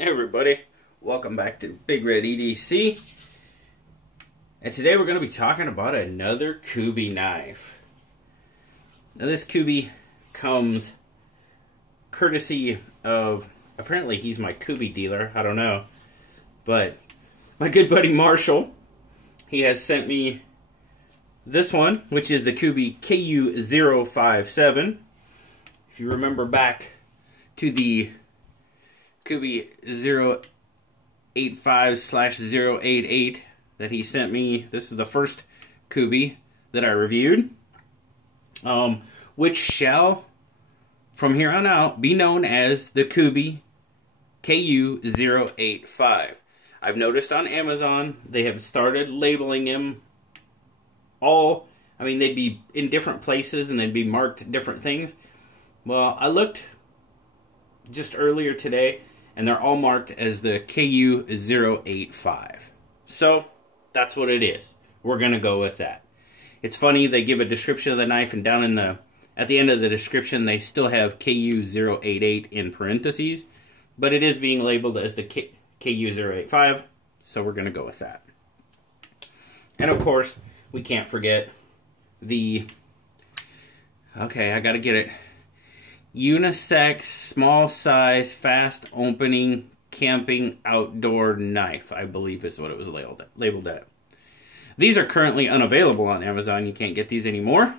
Hey everybody, welcome back to BigRedEDC. And today we're going to be talking about another Kubey knife. Now this Kubey comes courtesy of, apparently he's my Kubey dealer, I don't know. But my good buddy Marshall, he has sent me this one, which is the Kubey KU057. If you remember back to the Kubey 085/088 that he sent me. This is the first Kubey that I reviewed, which shall, from here on out, be known as the Kubey KU085. I've noticed on Amazon they have started labeling him all, I mean, they'd be in different places and they'd be marked different things. Well, I looked just earlier today, and they're all marked as the KU085. So, that's what it is. We're going to go with that. It's funny, they give a description of the knife, and down in the, at the end of the description, they still have KU088 in parentheses, but it is being labeled as the KU085, so we're going to go with that. And of course, we can't forget the, okay, I got to get it, unisex, small size, fast opening, camping outdoor knife, I believe is what it was labeled at. These are currently unavailable on Amazon. You can't get these anymore.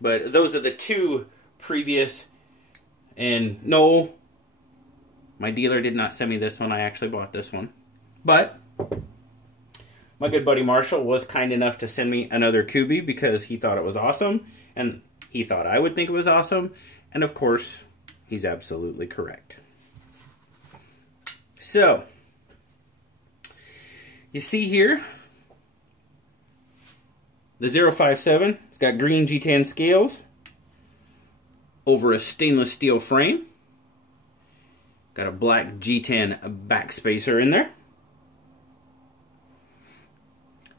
But those are the two previous. And no, my dealer did not send me this one. I actually bought this one. But my good buddy Marshall was kind enough to send me another Kubey because he thought it was awesome. And he thought I would think it was awesome. And of course, he's absolutely correct. So, you see here, the 057, it's got green G10 scales over a stainless steel frame. Got a black G10 backspacer in there.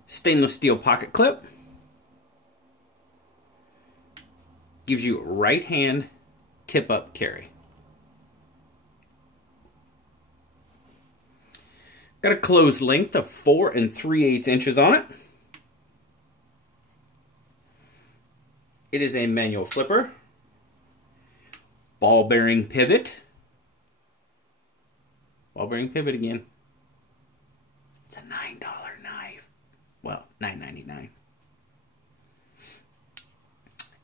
Stainless steel pocket clip. Gives you right hand tip-up carry. Got a closed length of 4 3/8 inches on it. It is a manual flipper. Ball bearing pivot. Ball bearing pivot again. It's a $9 knife. Well, $9.99.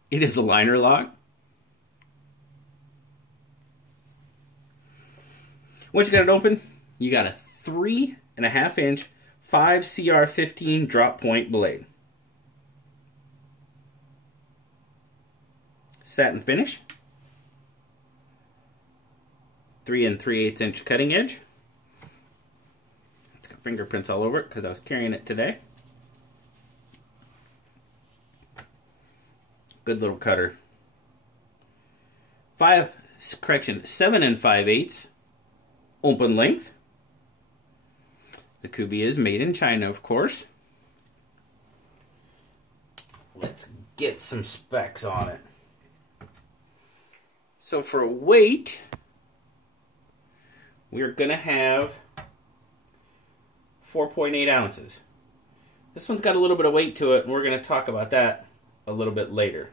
It is a liner lock. Once you got it open, you got a 3.5 inch 5CR15 drop point blade. Satin finish. 3 3/8 inch cutting edge. It's got fingerprints all over it because I was carrying it today. Good little cutter. 7 5/8 open length. The Kubey is made in China, of course. Let's get some specs on it. So for weight, we're going to have 4.8 ounces. This one's got a little bit of weight to it, and we're going to talk about that a little bit later.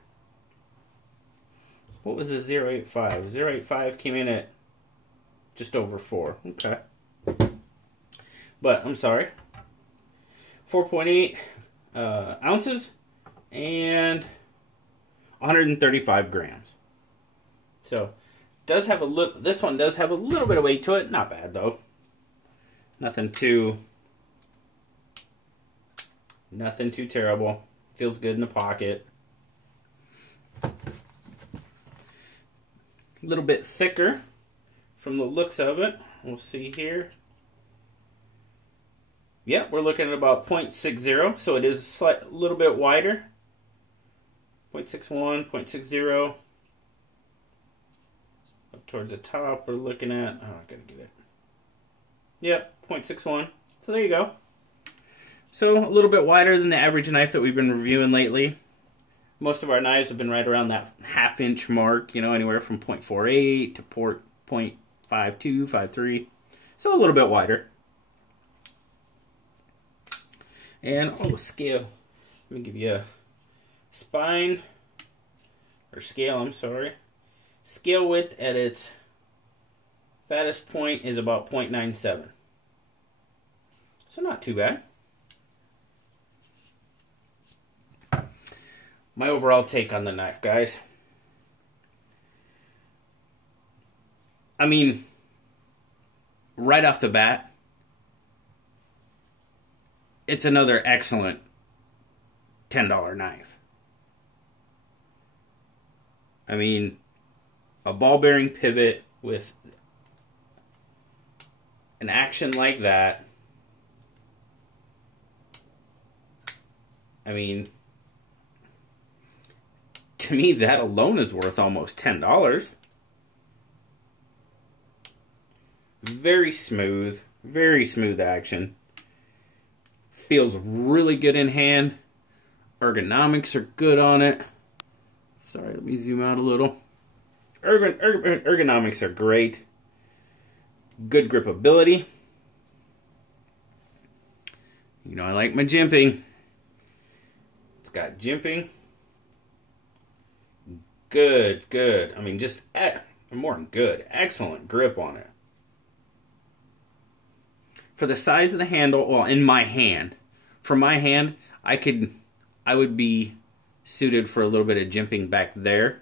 What was the 085? 085 came in at just over 4. Okay. But, I'm sorry. 4.8 ounces and 135 grams. So, does have a look. This one does have a little bit of weight to it. Not bad, though. Nothing too terrible. Feels good in the pocket. A little bit thicker from the looks of it. We'll see here. Yeah, we're looking at about 0.60, so it is a little bit wider. 0.61, 0.60. Up towards the top, we're looking at, oh, I gotta get it. Yep, 0.61. So there you go. So a little bit wider than the average knife that we've been reviewing lately. Most of our knives have been right around that half-inch mark, you know, anywhere from 0.48 to 0.52, 0.53. so a little bit wider. And oh, scale. Let me give you a spine, or scale, I'm sorry. Scale width at its fattest point is about 0.97. So not too bad. My overall take on the knife, guys. I mean, right off the bat, it's another excellent $10 knife. I mean, a ball bearing pivot with an action like that. I mean, to me, that alone is worth almost $10. Very smooth action. Feels really good in hand. Ergonomics are good on it. Sorry, let me zoom out a little. Ergonomics are great. Good gripability. You know I like my jimping. It's got jimping. Good. I mean, just more than good. Excellent grip on it. For the size of the handle, well, in my hand, for my hand, I would be suited for a little bit of jimping back there.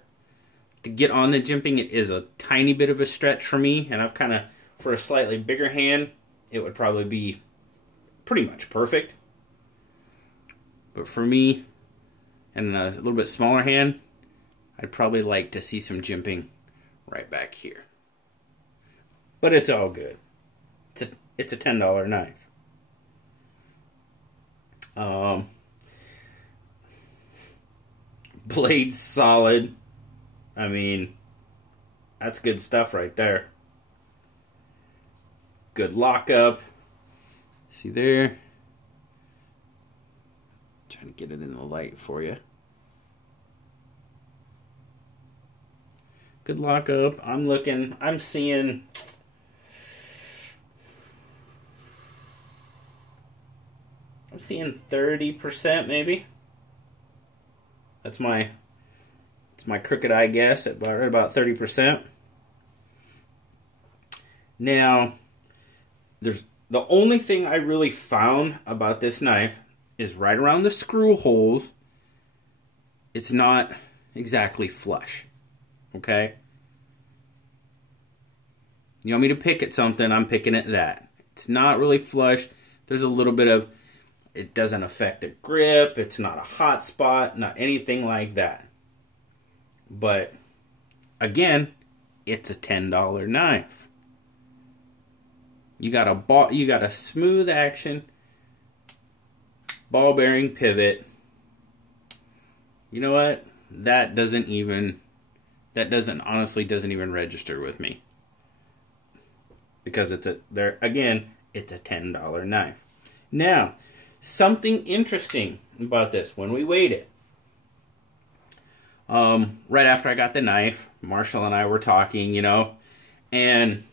To get on the jimping, it is a tiny bit of a stretch for me, and I've kind of, for a slightly bigger hand, it would probably be pretty much perfect. But for me, and a little bit smaller hand, I'd probably like to see some jimping right back here. But it's all good. It's a $10 knife. Blade's solid. I mean, that's good stuff right there. Good lockup. See there? Trying to get it in the light for you. Good lockup. I'm seeing 30% maybe. That's my crooked eye guess at right about 30%. Now, the only thing I really found about this knife is right around the screw holes. It's not exactly flush. Okay? You want me to pick at something, I'm picking at that. It's not really flush. There's a little bit of, it doesn't affect the grip. It's not a hot spot, not anything like that. But again, it's a $10 knife. You got a smooth action ball bearing pivot. You know what? That honestly doesn't even register with me. Because it's a $10 knife. Now, something interesting about this, when we weighed it, right after I got the knife, Marshall and I were talking, you know, and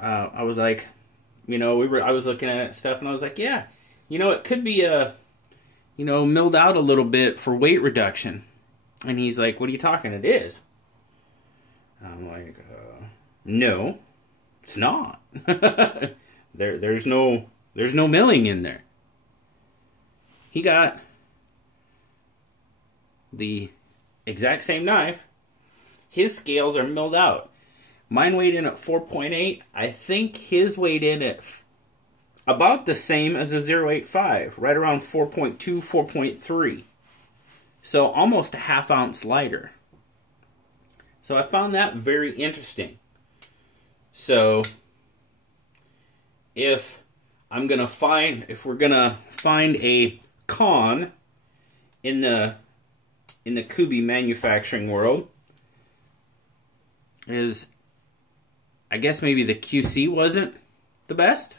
I was like, you know, I was looking at stuff, and I was like, yeah, you know, it could be milled out a little bit for weight reduction. And he's like, what are you talking? It is. And I'm like, no, it's not. There's no milling in there. He got the exact same knife. His scales are milled out. Mine weighed in at 4.8. I think his weighed in at about the same as a 0.85, right around 4.2, 4.3. So almost a half ounce lighter. So I found that very interesting. So if we're gonna find a con in the Kubey manufacturing world, is I guess maybe the QC wasn't the best,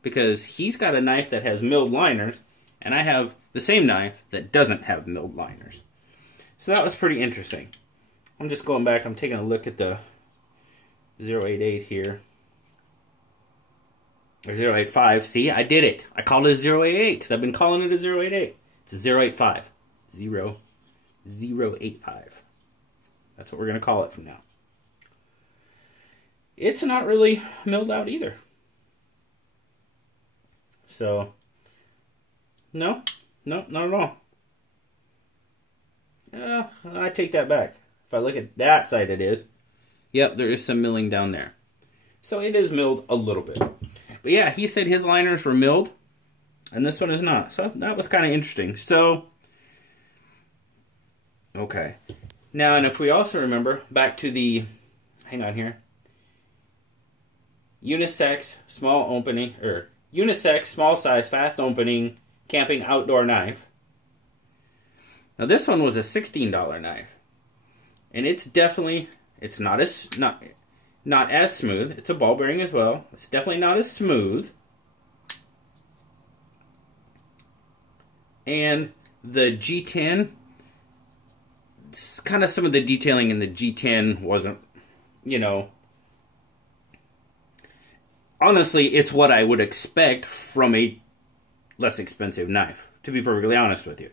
because he's got a knife that has milled liners, and I have the same knife that doesn't have milled liners. So that was pretty interesting. I'm just going back, I'm taking a look at the 088 here. Or 085. See, I did it. I called it a 088 because I've been calling it a 088. It's a 085. 085. That's what we're going to call it from now. It's not really milled out either. So, no, not at all. I take that back. If I look at that side, it is. Yep, there is some milling down there. So it is milled a little bit. But yeah, he said his liners were milled, and this one is not. So that was kind of interesting. So, okay. Now, and if we also remember, back to the, hang on here, unisex, small opening, or unisex, small size, fast opening, camping outdoor knife. Now this one was a $16 knife. And it's definitely, it's not as smooth. It's a ball bearing as well. It's definitely not as smooth. And the G10, kind of some of the detailing in the G10 wasn't, you know, honestly, it's what I would expect from a less expensive knife, to be perfectly honest with you.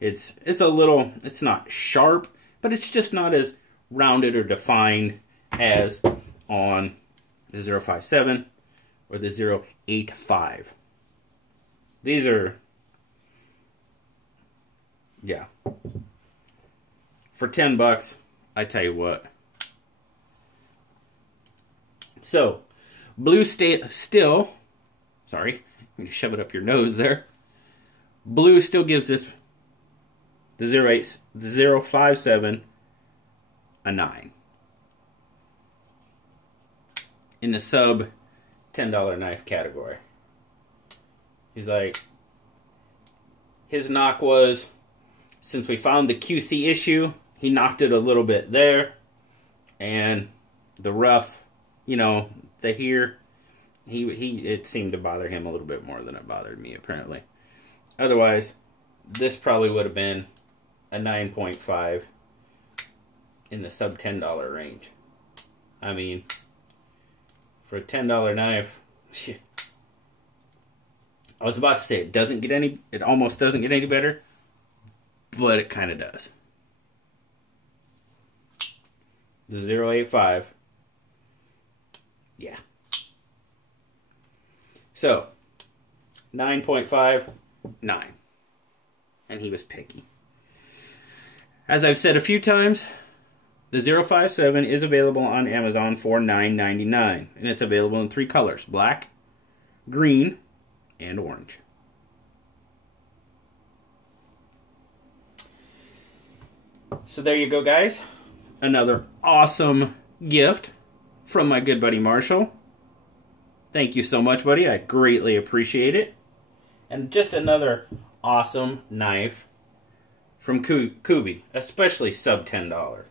It's a little, it's not sharp, but it's just not as rounded or defined as on the 057 or the 085. These are, yeah. For 10 bucks, I tell you what. So, Blue still, sorry, I'm going to shove it up your nose there. Blue still gives this, the 057, a 9. In the sub $10 knife category. He's like, his knock was, since we found the QC issue, he knocked it a little bit there. And the rough, you know, the here, it seemed to bother him a little bit more than it bothered me, apparently. Otherwise, this probably would have been a 9.5 in the sub $10 range. I mean, for a $10 knife, I was about to say it almost doesn't get any better, but it kind of does. The 085, yeah. So, 9.5, 9. And he was picky. As I've said a few times, the 057 is available on Amazon for $9.99. And it's available in 3 colors: black, green, and orange. So there you go, guys. Another awesome gift from my good buddy Marshall. Thank you so much, buddy. I greatly appreciate it. And just another awesome knife from Kubey, especially sub $10.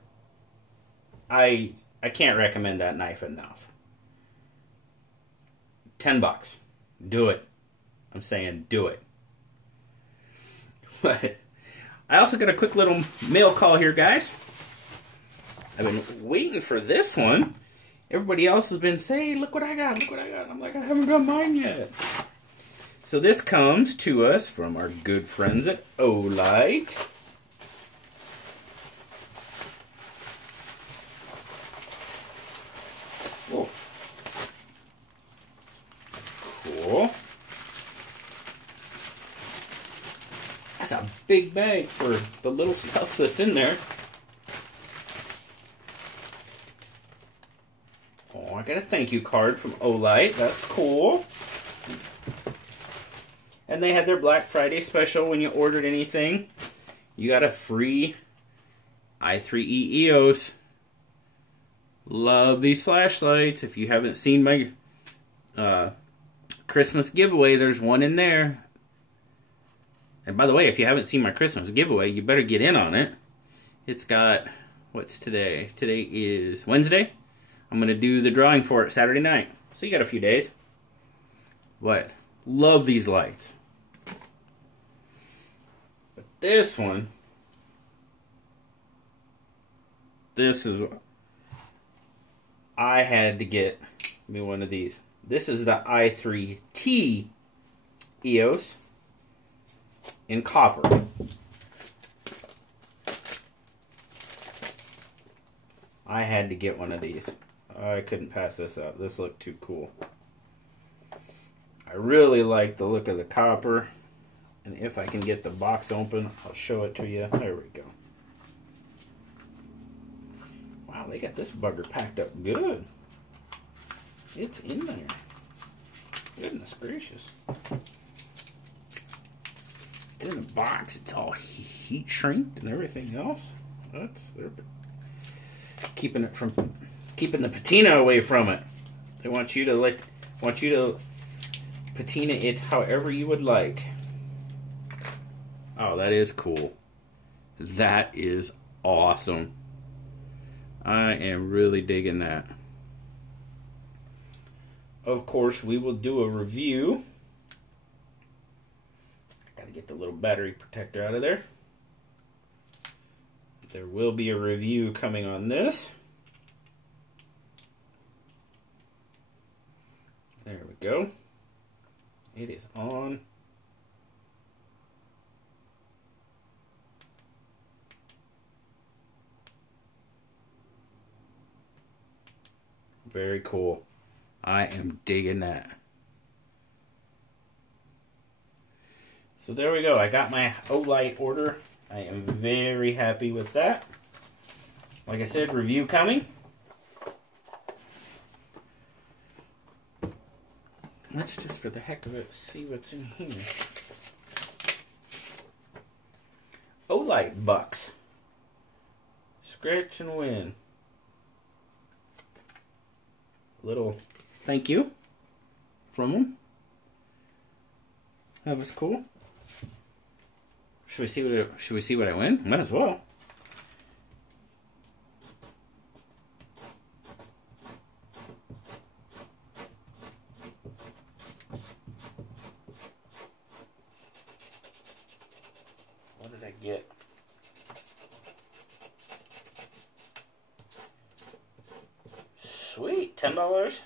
I can't recommend that knife enough. 10 bucks. Do it. I'm saying do it. But I also got a quick little mail call here, guys. I've been waiting for this one. Everybody else has been saying, look what I got, look what I got. I'm like, I haven't got mine yet. So this comes to us from our good friends at Olight. Whoa. Cool. That's a big bag for the little stuff that's in there. Oh, I got a thank you card from Olight. That's cool. And they had their Black Friday special. When you ordered anything, you got a free i3E EOS. Love these flashlights. If you haven't seen my Christmas giveaway, there's one in there. And by the way, if you haven't seen my Christmas giveaway, you better get in on it. It's got, what's today? Today is Wednesday. I'm going to do the drawing for it Saturday night. So you got a few days. What? Love these lights. But this one, this is, I had to get me one of these. This is the i3T EOS in copper. I had to get one of these. I couldn't pass this up. This looked too cool. I really like the look of the copper. And if I can get the box open, I'll show it to you. There we go. Wow, they got this bugger packed up good. It's in there. Goodness gracious. It's in a box. It's all heat shrinked and everything else. They're keeping the patina away from it. They want you to patina it however you would like. Oh, that is cool. That is awesome. I am really digging that. Of course, we will do a review. I gotta get the little battery protector out of there. There will be a review coming on this. There we go. It is on. Very cool. I am digging that. So there we go. I got my Olight order. I am very happy with that. Like I said, review coming. Let's just, for the heck of it, see what's in here. Olight bucks. Scratch and win. Little thank you from them. That was cool. Should we see what I win? Might as well. What did I get? Sweet, $10.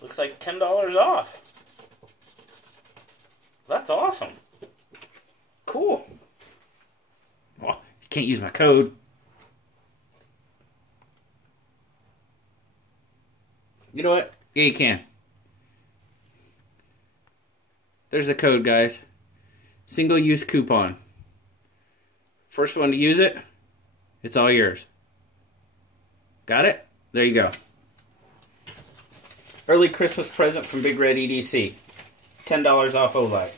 Looks like $10 off. That's awesome. Cool. Well, you can't use my code. You know what? Yeah, you can. There's the code, guys. Single-use coupon. First one to use it, it's all yours. Got it? There you go. Early Christmas present from BigRedEDC. $10 off Olight.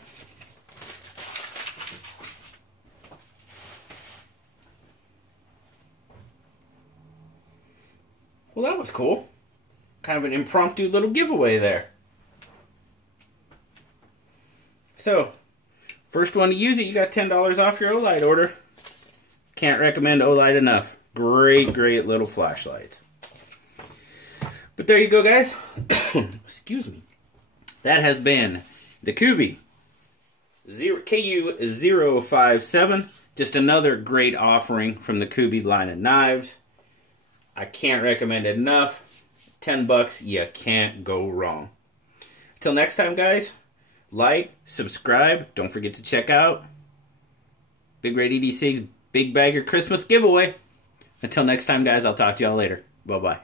Well, that was cool. Kind of an impromptu little giveaway there. So, first one to use it, you got $10 off your Olight order. Can't recommend Olight enough. Great, great little flashlights. But there you go, guys. Excuse me. That has been the Kubey KU057. Just another great offering from the Kubey line of knives. I can't recommend it enough. $10, you can't go wrong. Until next time, guys, like, subscribe. Don't forget to check out BigRedEDC's Big Bagger Christmas giveaway. Until next time, guys, I'll talk to y'all later. Bye-bye.